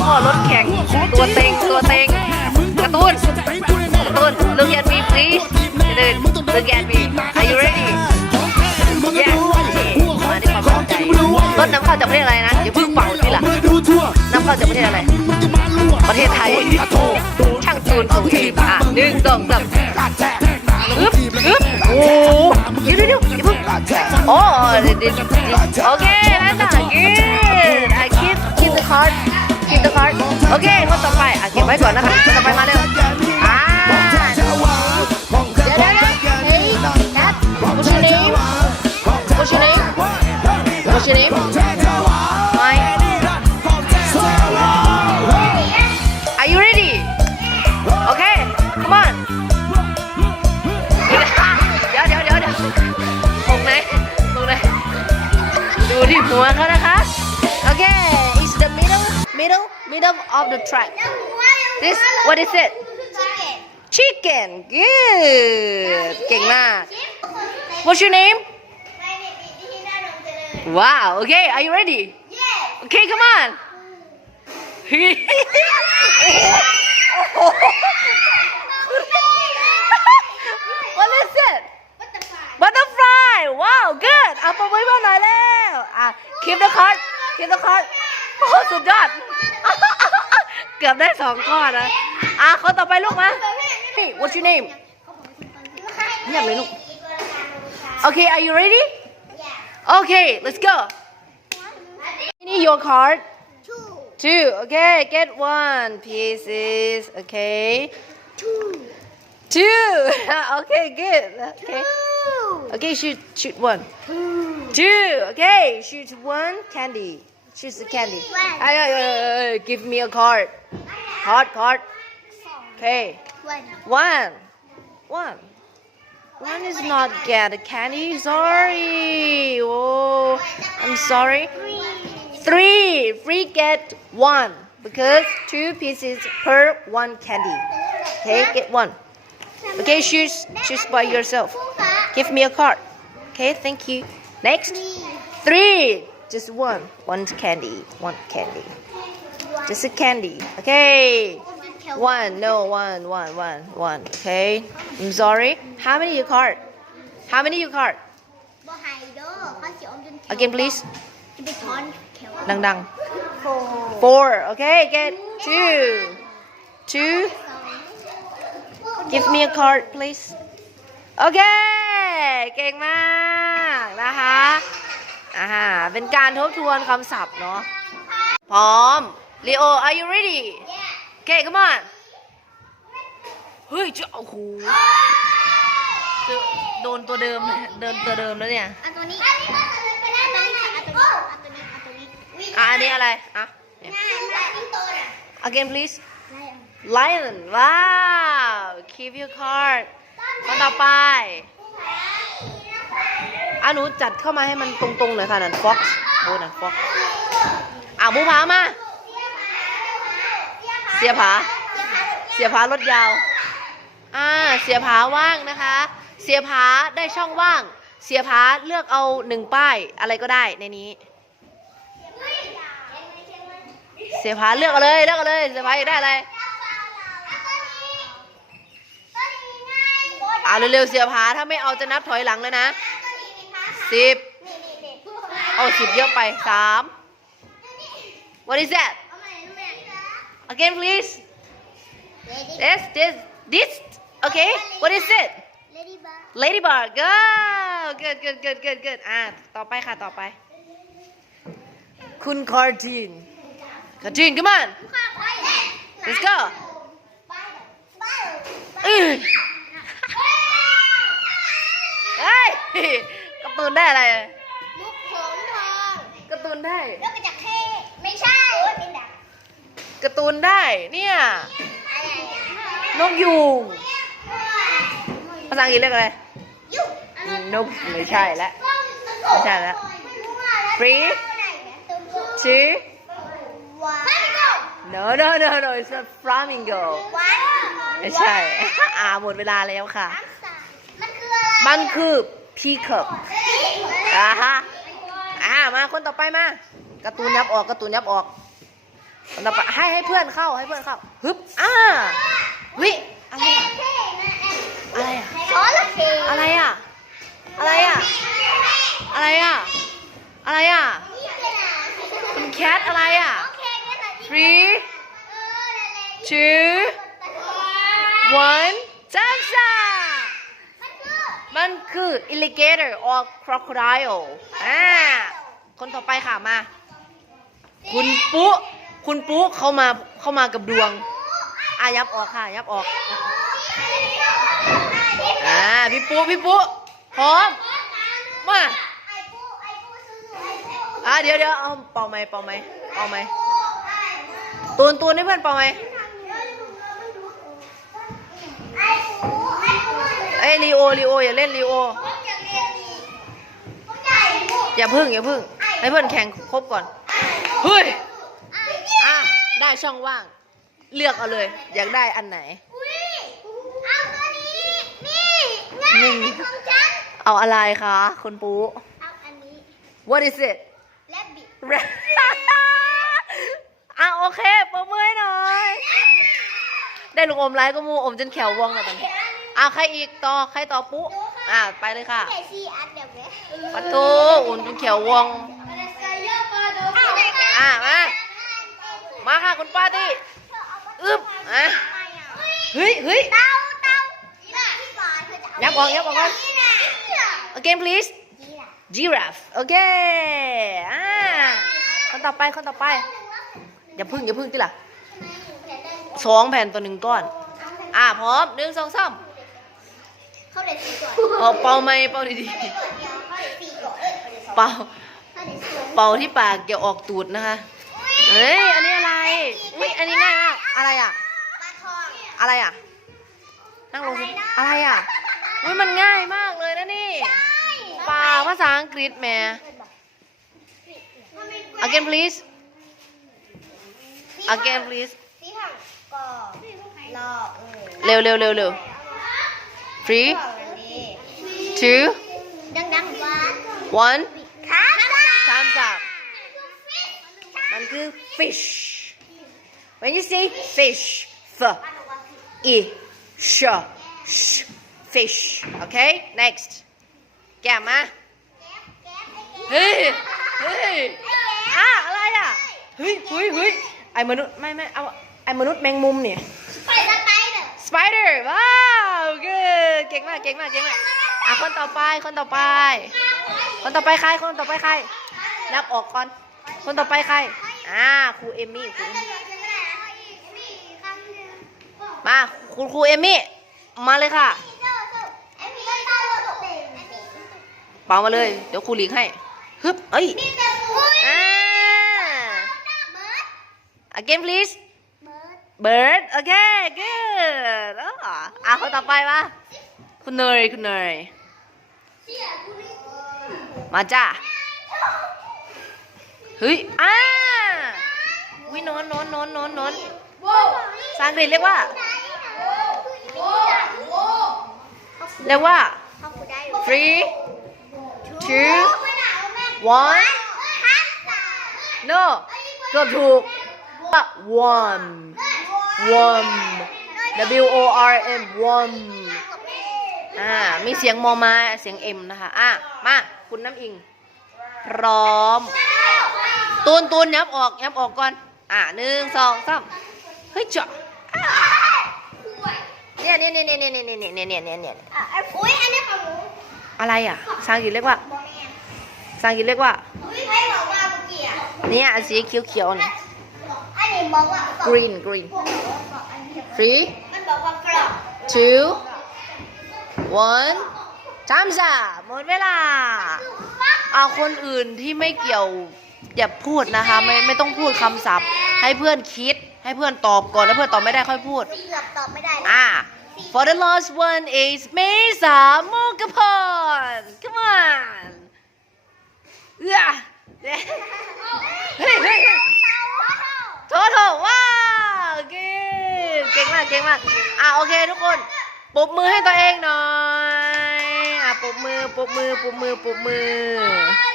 ก็รถแข่งตัวเต็งตัวเต็งกร์ตูนกร์ตูน look at me please การ์ตูน look at me are you ready yes มาด้วยความตั้งใจรถนำเข้าจากประเทศอะไรนะอย่าเพิ่งเป่าทีหลังนำเข้าจากประเทศอะไร ประเทศไทย ช่างจูนของทีมอะหนึ่งสองสามอึ๊บอึ๊บโอ้เดี๋ยวเดี๋ยวเดี๋ยวอย่าเพิ่งโอ้เดี๋ยวโอเคนั่นน่ะ good I keep keep the card กินตัวคร์โอเคคนต่อไปอะเก็บไว้ก่อนนะคะคนต่อไปมาเร็วอ่าดี๋ยวดี๋ยวดี๋นัด what's are you ready okay come on เดี๋ยวเดี๋ยวเดี๋ยวเดี๋ยวตรงไหนตรงไหนดูที่หัวเขานะคะ Okay, it's the middle. middle, middle of the track. This, what is it? Chicken. Good. เก่งมาก What's your name? Wow. Okay, are you ready? Okay, come on. what is it butterfly wow good เอาปรบมือให้หน่อยแล้วอ่ะ keep the card keep the card โอ้โหสุดยอด เกือบได้สองข้อนะ อ่ะคนต่อไปลูกมา Hey what's your name เงียบเลยลูก Okay are you ready Okay let's go Need your card Two. Okay, get one pieces. Okay. Two. okay, good. Okay. Okay, shoot shoot one. Two. Okay, shoot one candy. Choose the candy. Ay, give me a card. Card, card. Okay. One. One. One is not get a candy. Sorry. Oh, I'm sorry. Three, free get one because two pieces per one candy. Okay, get one. Okay, choose choose by yourself. Give me a card. Okay, thank you. Next, three, just one, one candy, one candy, just a candy. Okay, one, no, one, one, one, one. Okay, I'm sorry. How many you card? How many you card? Again, please. จะไปช้อนแถว ดังๆ four okay get two two give me a card please โอเค เก่งมากนะคะ อ่า เป็นการทบทวนคำศัพท์เนาะ พร้อม Leo are you ready okay come on เฮ้ยจะโอ้โหเจอโดนตัวเดิมเดินตัวเดิมแล้วเนี่ย อันตัวนี้ อันนี้อันตัวนี้ค่ะอันตัวนี้ อันตัวนี้ อันตัวนี้อะอันนี้อะไร อะเนี่ยง่ายอันนี้โตน่ะ again please lion ว้าว keep your card คนต่อไป อะหนูจัดเข้ามาให้มันตรงๆหน่อยค่ะนั่น fox โอ้นั่น fox อะบูผามา เสียผา เสียผารถยาว อ่า เสียผาว่างนะคะ เสียผาได้ช่องว่าง เสียผาเลือกเอาหนึ่งป้ายอะไรก็ได้ในนี้ เสียผาเลือกเอาเลยเลือกเอาเลย เสียผาอยากได้อะไรอ่าเร็วๆเสียผาถ้าไม่เอาจะนับถอยหลังเลยนะ สิบเอาสิบเยอะไปสาม What is that again please this this this okay what is it ladybug go good good good good good อ่าต่อไปค่ะต่อไป คุณคาร์ทีนคาร์ทีน come on let's go อื้อเฮ้ย การ์ตูนได้อะไรลูกผมทองการ์ตูนได้แล้วก็จะเท่ไม่ใช่เป็นดักการ์ตูนได้เนี่ยอะไรนกยูงภาษาอังกฤษเรียกอะไรยุนกไม่ใช่แล้วไม่ใช่แล้ว three two ว้าว no no no no it's not flamingo ว้าวไม่ใช่อ่าหมดเวลาแล้วค่ะ มันคืออะไรมันคื อ่าฮะอ่ามาคนต่อไปมาการ์ตูนยับออกการ์ตูนยับออกคนต่อไปให้ให้เพื่อนเข้าให้เพื่อนเข้าฮึบอ่าวิอะไรอะอะไรอะอะไรอะอะไรอะอะไรอะอะไรอะคุณแคทอะไรอะ three two one จ้าจ้า มันคือ alligator or crocodile อ่า คนต่อไปค่ะมา คุณปุ๊คุณปุ๊เข้ามาเข้ามากับดวง อะยับออกค่ะ ยับออก อ่า พี่ปุ๊พี่ปุ๊พร้อม มาอะเดี๋ยวเดี๋ยวเอาเป่าไหมเป่าไหมเป่าไหมตูนตูนให้เพื่อนเป่าไหม เอ้ยลีโอลีโออย่าเล่นลีโออย่าพึ่งอย่าพึ่งให้เพื่อนแข่งครบก่อนเฮ้ยอะได้ช่องว่าง เลือกเอาเลย อยากได้อันไหนนี่ของฉันเอาอะไรคะคุณปูเอาอันนี้ What is it และบิดอะโอเคปรบมือให้หน่อย ได้ลูกอมไร้ก็มูอมจนแขววองแล้วตอนนี้ อะใครอีกต่อใครต่อปุ๊อะไปเลยค่ะใส่ซีอันเดียวไหมประตูอุ่นจนแขววองอะมามาค่ะคุณป้าตี้อึ๊บอะเฮ้ยเฮ้ยเต้าเต้ายับออกยับออกก่อน again please giraffe โอเคอ่าคนต่อไปคนต่อไปอย่าพึ่งอย่าพึ่งติล่ะสองแผ่นตัวหนึ่งก้อน อ่าพร้อมหนึ่งสองสาม เขาเด็ดสี่ก่อนเอาเป่าไม่เป่าดีเขาเด็ดสี่ก่อนๆเป่าเขาเด็ดสี่เป่าที่ปากอย่าออกตูดนะคะเฮ้ยอันนี้อะไรอุ้ยอันนี้ง่ายมากอะไรอะปลาทองอะไรอะนั่งลงสิอะไรอะอุ้ยมันง่ายมากเลยนะนี่ปลาภาษาอังกฤษแหม่ again please again please พี่ผังก่อรอเออเร็วเร็วเร็วเร็ว three ก่อนนี้ two ดังดังๆว่า one ขา time's up มันคือ fish when you say fish f e sh sh fish okay next แกะมาเฮ้ยเฮ้ยอะอะไรอะเฮ้ยเฮ้ยเฮ้ยไอ้มนุษย์ไม่ไม่เอาไอ้มนุษย์แมงมุมเนี่ย spider ว้าว good เก่งมาก เก่งมาก เก่งมาก อะคนต่อไป คนต่อไป คนต่อไปใคร คนต่อไปใคร นับออกก่อน คนต่อไปใคร อ่า ครูเอมมี่ครูเอมมี่มา คุณครูเอมมี่ มาเลยค่ะ เป่ามาเลย เดี๋ยวครูหลีกให้ ฮึบ เอ้ย อ่า again please bird โอเค good อ๋ออะคนต่อไปมาคุณเนยคุณเนยมาจ้าเฮ้ยอ่าวินอนนอนนอนนอนนอนภาษาอังกฤษเรียกว่า เรียกว่า three two one no กือบถูก one one W O R M one อ่า มีเสียงมอมา เสียงเอ็มนะคะ อะ มา คุณน้ำอิง พร้อม ตูนตูนยับออกยับออกก่อน อะหนึ่งสองสามเฮ้ยจ๊ะอะเนี่ยเนี่ยเนี่ยเนี่ยเนี่ยเนี่ยเนี่ยเนี่ยเนี่ยเนี่ยอุ้ยอันนี้ของหนูอะไรอะภาษาอังกฤษเรียกว่าบอกแม่ภาษาอังกฤษเรียกว่าเมื่อกี้อะเนี่ยสีเขียวเขียวๆ นี่อันนี้บอกว่า green green บอกว่าอันนี้ three มันบอกว่าฟลอก two one time's up หมดเวลา เอาคนอื่นที่ไม่เกี่ยว อย่าพูดนะคะ ไม่ไม่ต้องพูดคำศัพท์ ให้เพื่อนคิดให้เพื่อนตอบก่อนแล้วเพื่อนตอบไม่ได้ค่อยพูดเกือบตอบไม่ได้นะอะ for the last one is เมษาโมกพร come on เอ้อเฮ้ยเฮ้ยเฮ้ย โทษโทษว้าวเก่งเก่งมากเก่งมากอะโอเคทุกคนปรบมือให้ตัวเองหน่อยอะปรบมือปรบมือปรบมือปรบมือ